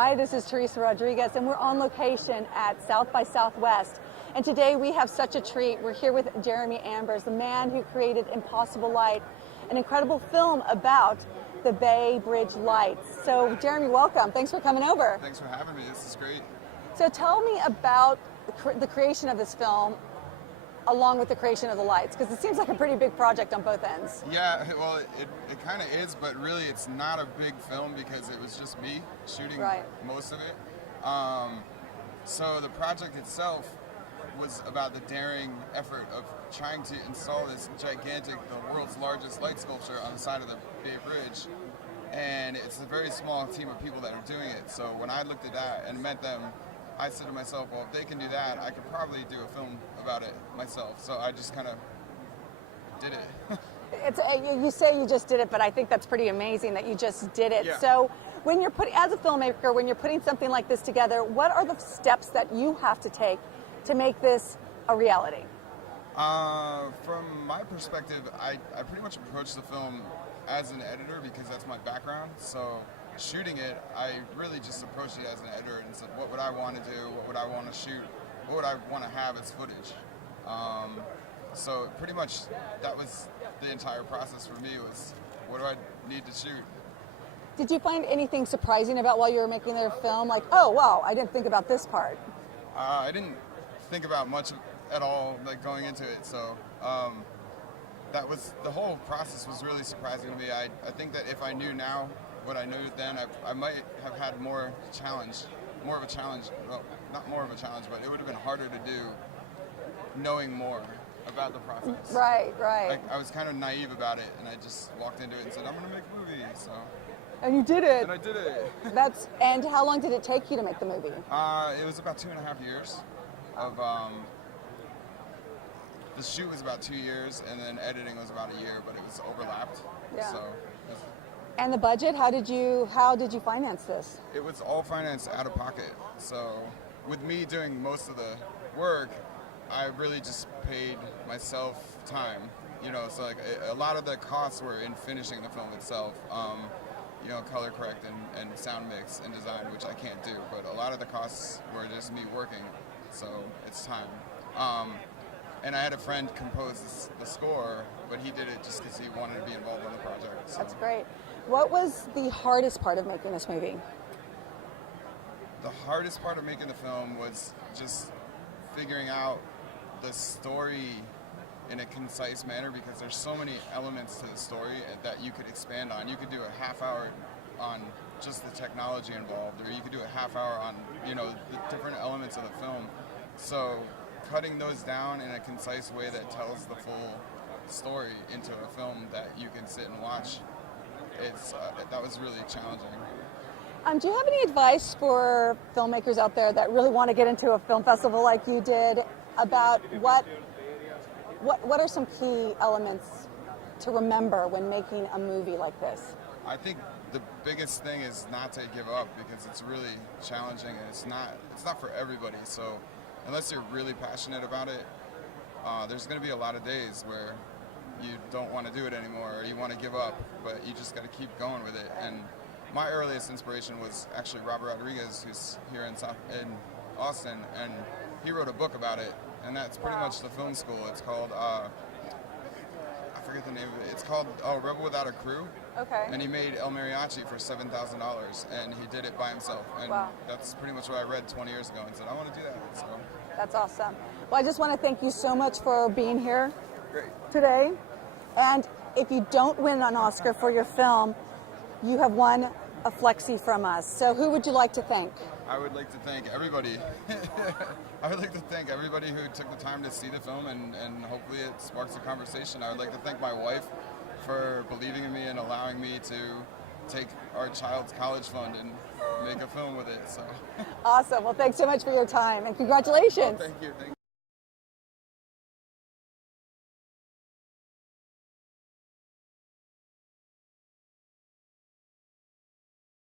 Hi, this is Teresa Rodriguez, and we're on location at South by Southwest. And today we have such a treat. We're here with Jeremy Ambers, the man who created Impossible Light, an incredible film about the Bay Bridge lights. So, Jeremy, welcome. Thanks for coming over. Thanks for having me. This is great. So tell me about the creation of this film along with the creation of the lights, because it seems like a pretty big project on both ends. Yeah, well, it kind of is, but really it's not a big film because it was just me shooting most of it. So the project itself was about the daring effort of trying to install this gigantic, the world's largest light sculpture on the side of the Bay Bridge. And it's a very small team of people that are doing it. So when I looked at that and met them, I said to myself, well, if they can do that, I could probably do a film about it myself. So I just kind of did it. You say you just did it, but I think that's pretty amazing that you just did it. Yeah. So when you're as a filmmaker, when you're putting something like this together, what are the steps that you have to take to make this a reality? From my perspective, I pretty much approached the film as an editor because that's my background. So shooting it, I really just approached it as an editor and said, what would I want to do? What would I want to shoot? What would I want to have as footage? So pretty much that was the entire process for me, was what do I need to shoot? Did you find anything surprising about while you were making their film? Like, oh, wow, I didn't think about this part. I didn't think about much at all, like, going into it. So that was, the whole process was really surprising to me. I think that if I knew now what I knew then, I might have had more of a challenge, well, not more of a challenge, but it would have been harder to do knowing more about the process. Right. Like, I was kind of naive about it, and I just walked into it and said, I'm going to make a movie, so. And you did it. And I did it. And how long did it take you to make the movie? It was about 2.5 years of, the shoot was about 2 years, and then editing was about a year, but it was overlapped. Yeah. So. And the budget, how did you finance this? It was all financed out of pocket. So with me doing most of the work, I really just paid myself time. You know, so like a lot of the costs were in finishing the film itself. You know, color correct and sound mix and design, which I can't do. But a lot of the costs were just me working, so it's time. And I had a friend compose the score, but he did it just because he wanted to be involved in the project. So. That's great. What was the hardest part of making this movie? The hardest part of making the film was just figuring out the story in a concise manner, because there's so many elements to the story that you could expand on. You could do a half hour on just the technology involved, or you could do a half hour on, you know, the different elements of the film. So cutting those down in a concise way that tells the full story into a film that you can sit and watch, that was really challenging. Do you have any advice for filmmakers out there that really want to get into a film festival like you did about what are some key elements to remember when making a movie like this? I think the biggest thing is not to give up, because it's really challenging and it's not for everybody. So unless you're really passionate about it, there's going to be a lot of days where you don't want to do it anymore, or you want to give up, but you just got to keep going with it. And my earliest inspiration was actually Robert Rodriguez, who's here in Austin, and he wrote a book about it, and that's pretty much the film school. It's called, I forget the name of it. It's called Rebel Without a Crew. Okay. And he made El Mariachi for $7,000, and he did it by himself. And that's pretty much what I read 20 years ago and said, I want to do that. So. That's awesome. Well, I just want to thank you so much for being here today. And if you don't win an Oscar for your film, you have won a Flexi from us. So who would you like to thank? I would like to thank everybody. I would like to thank everybody who took the time to see the film, and hopefully it sparks a conversation. I would like to thank my wife for believing in me and allowing me to take our child's college fund and make a film with it. So. Awesome. Well, thanks so much for your time, and congratulations. Oh, thank you.